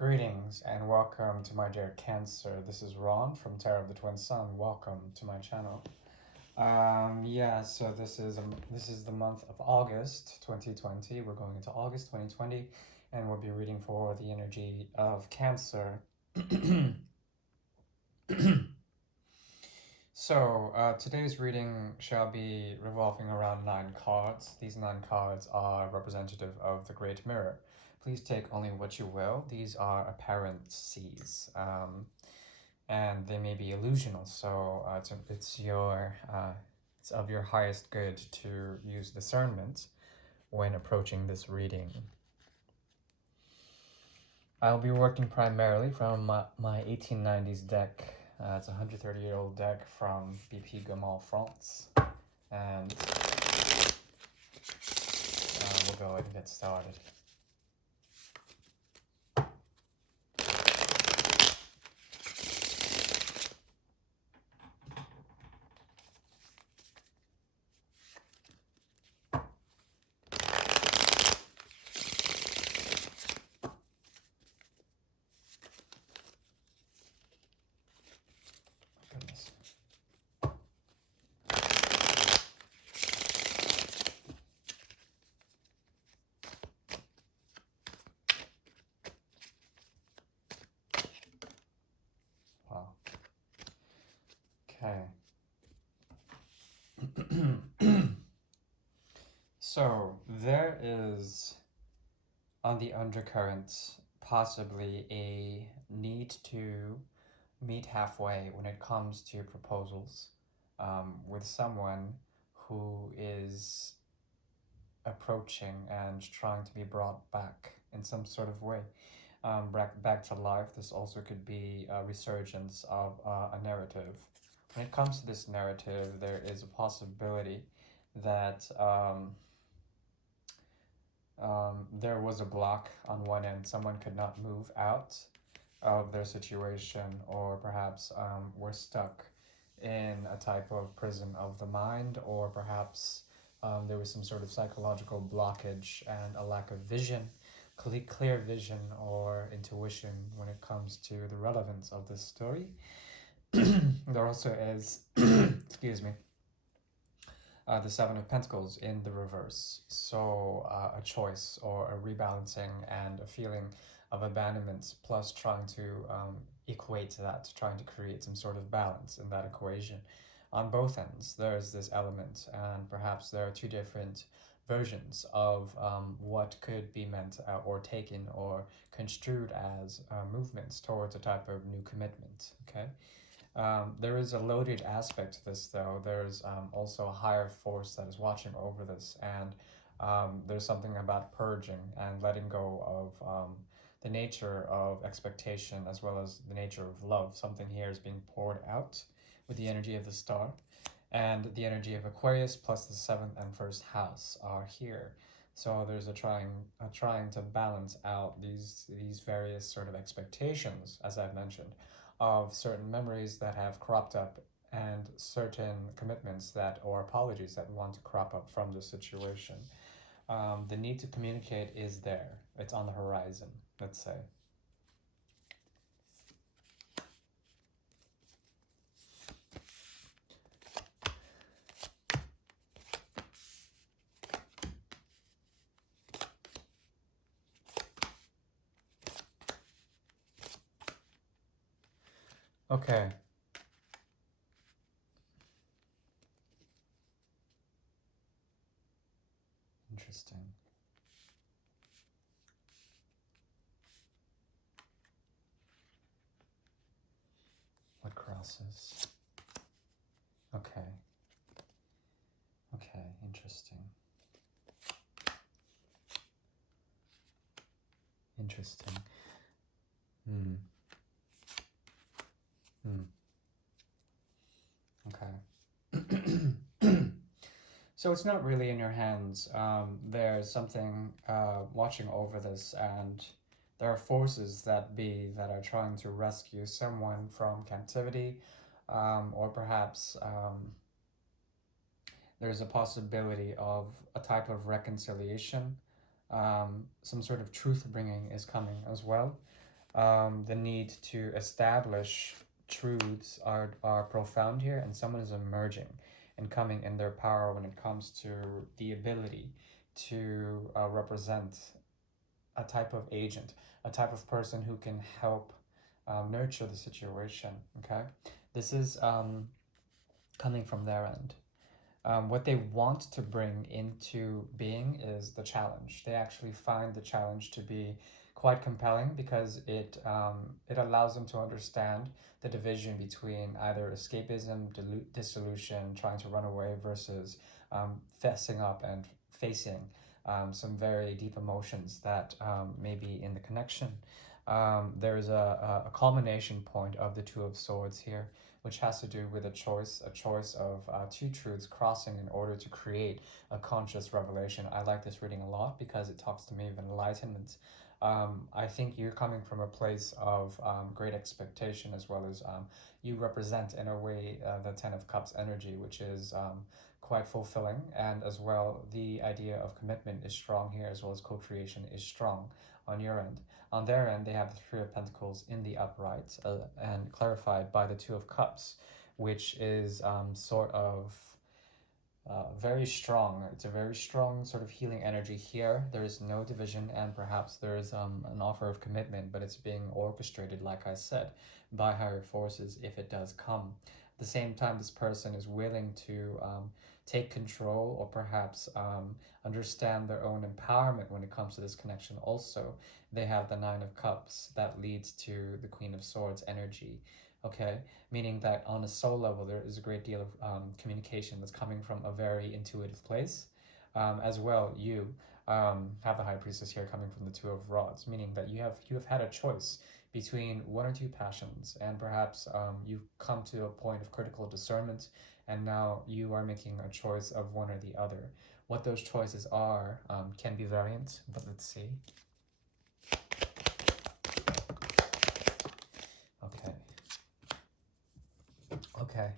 Greetings and welcome to my dear Cancer. This is Ron from Tarot of the Twin Sun. Welcome to my channel. So this is the month of August 2020. We're going into August 2020, and we'll be reading for the energy of Cancer. So today's reading shall be revolving around 9 cards. These 9 cards are representative of the Great Mirror. Please take only what you will. These are apparencies, and they may be illusional. So it's of your highest good to use discernment when approaching this reading. I'll be working primarily from my 1890s deck. It's a 130-year-old deck from BP Gamal, France. And we'll go ahead and get started. Okay. So there is, on the undercurrent, possibly a need to meet halfway when it comes to proposals with someone who is approaching and trying to be brought back in some sort of way. Back to life. This also could be a resurgence of a narrative. When it comes to this narrative, there is a possibility that there was a block on one end. Someone could not move out of their situation, or perhaps were stuck in a type of prison of the mind, or perhaps there was some sort of psychological blockage and a lack of vision, clear vision or intuition when it comes to the relevance of this story. There also is, excuse me, the Seven of Pentacles in the reverse. So a choice or a rebalancing and a feeling of abandonment, plus trying to equate that, trying to create some sort of balance in that equation. On both ends, there's this element, and perhaps there are two different versions of what could be meant or taken or construed as movements towards a type of new commitment, okay? There is a loaded aspect to this, though. There's also a higher force that is watching over this, and there's something about purging and letting go of the nature of expectation as well as the nature of love. Something here is being poured out with the energy of the star, and the energy of Aquarius plus the 7th and 1st house are here. So there's a trying to balance out these various sort of expectations, as I've mentioned, of certain memories that have cropped up and certain commitments that, or apologies that want to crop up from the situation. The need to communicate is there. It's on the horizon, let's say. Okay. Interesting. What crosses? Okay. Okay, interesting. Interesting. Okay. So it's not really in your hands. There's something watching over this, and there are forces that are trying to rescue someone from captivity, or perhaps there's a possibility of a type of reconciliation. Some sort of truth bringing is coming as well. The need to establish truths are profound here, and someone is emerging and coming in their power when it comes to the ability to represent a type of agent, a type of person who can help nurture the situation. Okay, this is coming from their end. What they want to bring into being is the challenge. They actually find the challenge to be quite compelling because it allows them to understand the division between either escapism, dissolution, trying to run away, versus fessing up and facing some very deep emotions that may be in the connection. There's a culmination point of the Two of Swords here, which has to do with a choice of two truths crossing in order to create a conscious revelation. I like this reading a lot because it talks to me of enlightenment. I think you're coming from a place of great expectation, as well as you represent in a way the Ten of Cups energy, which is quite fulfilling, and as well the idea of commitment is strong here, as well as co-creation is strong on your end. On their end, they have the Three of Pentacles in the upright and clarified by the Two of Cups, which is sort of very strong. It's a very strong sort of healing energy here. There is no division, and perhaps there is an offer of commitment, but it's being orchestrated, like I said, by higher forces if it does come. At the same time, this person is willing to take control, or perhaps understand their own empowerment when it comes to this connection. Also, they have the Nine of Cups that leads to the Queen of Swords energy. Okay, meaning that on a soul level, there is a great deal of communication that's coming from a very intuitive place. As well, you have the High Priestess here coming from the Two of Rods, meaning that you have had a choice between one or two passions, and perhaps you've come to a point of critical discernment, and now you are making a choice of one or the other. What those choices are can be variant, but let's see. Okay. Okay.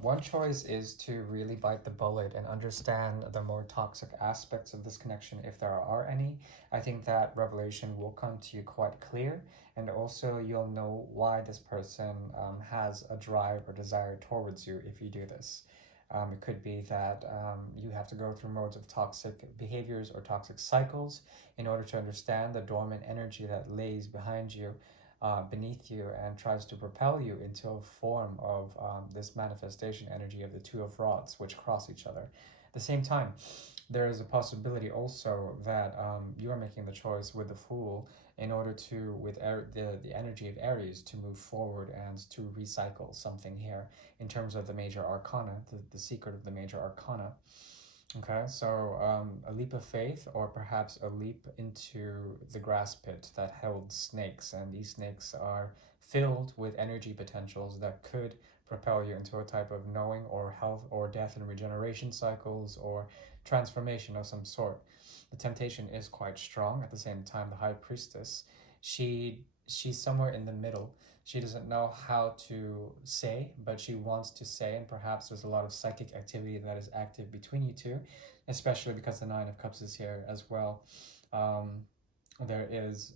One choice is to really bite the bullet and understand the more toxic aspects of this connection, if there are any. I think that revelation will come to you quite clear, and also you'll know why this person has a drive or desire towards you if you do this. It could be that you have to go through modes of toxic behaviors or toxic cycles in order to understand the dormant energy that lays behind you, beneath you, and tries to propel you into a form of this manifestation energy of the Two of Rods, which cross each other. At the same time, there is a possibility also that you are making the choice with the Fool in order to, with the energy of Aries, to move forward and to recycle something here in terms of the major arcana, the secret of the major arcana. Okay, so a leap of faith, or perhaps a leap into the grass pit that held snakes, and these snakes are filled with energy potentials that could propel you into a type of knowing, or health, or death and regeneration cycles, or transformation of some sort. The temptation is quite strong. At the same time, the High Priestess, she's somewhere in the middle. She doesn't know how to say, but she wants to say, and perhaps there's a lot of psychic activity that is active between you two, especially because the Nine of Cups is here as well. Um, there is,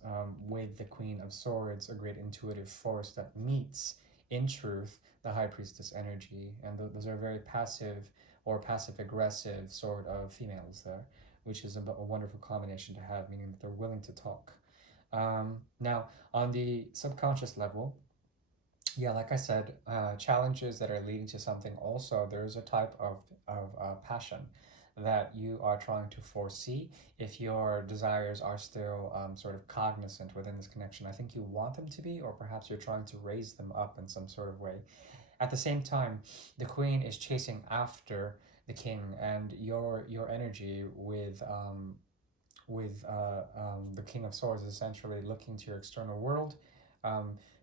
with the Queen of Swords, a great intuitive force that meets, in truth, the High Priestess energy, and those are very passive or passive aggressive sort of females there, which is a wonderful combination to have, meaning that they're willing to talk. Now, on the subconscious level, yeah, like I said, challenges that are leading to something. Also, there's a type of passion that you are trying to foresee if your desires are still sort of cognizant within this connection. I think you want them to be, or perhaps you're trying to raise them up in some sort of way. At the same time, the queen is chasing after the king, and your energy with the King of Swords is essentially looking to your external world,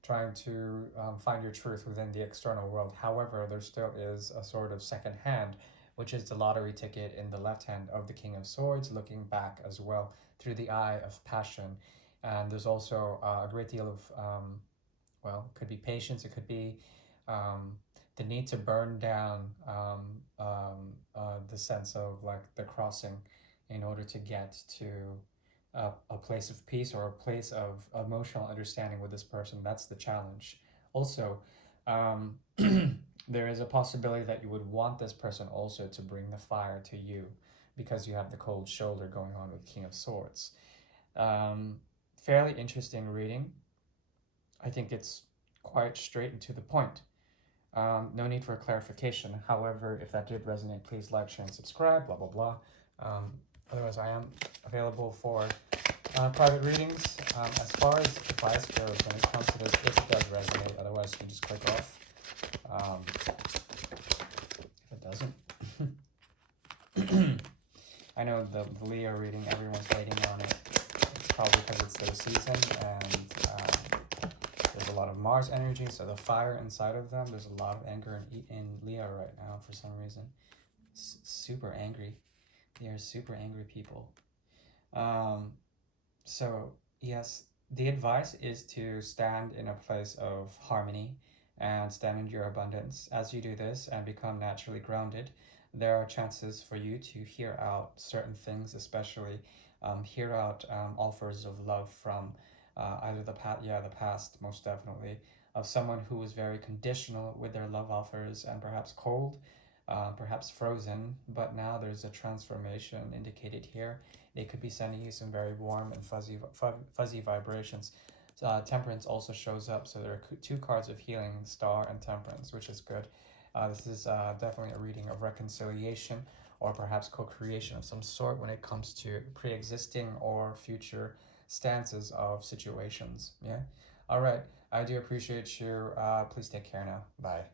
trying to find your truth within the external world. However, there still is a sort of second hand, which is the lottery ticket in the left hand of the King of Swords, looking back as well through the eye of passion. And there's also a great deal of, well, it could be patience, it could be um, the need to burn down the sense of like the crossing in order to get to a place of peace or a place of emotional understanding with this person. That's the challenge. Also, um, there is a possibility that you would want this person also to bring the fire to you because you have the cold shoulder going on with King of Swords. Um, Fairly interesting reading. I think it's quite straight and to the point. No need for clarification. However, if that did resonate, please like, share, and subscribe, blah, blah, blah. Otherwise, I am available for private readings. As far as advice goes, when it comes to this, if it does resonate, otherwise you can just click off. If it doesn't. I know the Leo reading, everyone's waiting on it. It's probably because it's their season, and there's a lot of Mars energy, so the fire inside of them, there's a lot of anger in Leo right now for some reason. Super angry. They are super angry people. So, yes, the advice is to stand in a place of harmony and stand in your abundance. As you do this and become naturally grounded, there are chances for you to hear out certain things, especially hear out offers of love from either the past, most definitely, of someone who was very conditional with their love offers and perhaps cold, perhaps frozen, but now there's a transformation indicated here. They could be sending you some very warm and fuzzy vibrations. Temperance also shows up, so there are two cards of healing, Star and Temperance, which is good. This is definitely a reading of reconciliation or perhaps co-creation of some sort when it comes to pre-existing or future stances of situations. Yeah. All right. I do appreciate you. Please take care now. Bye.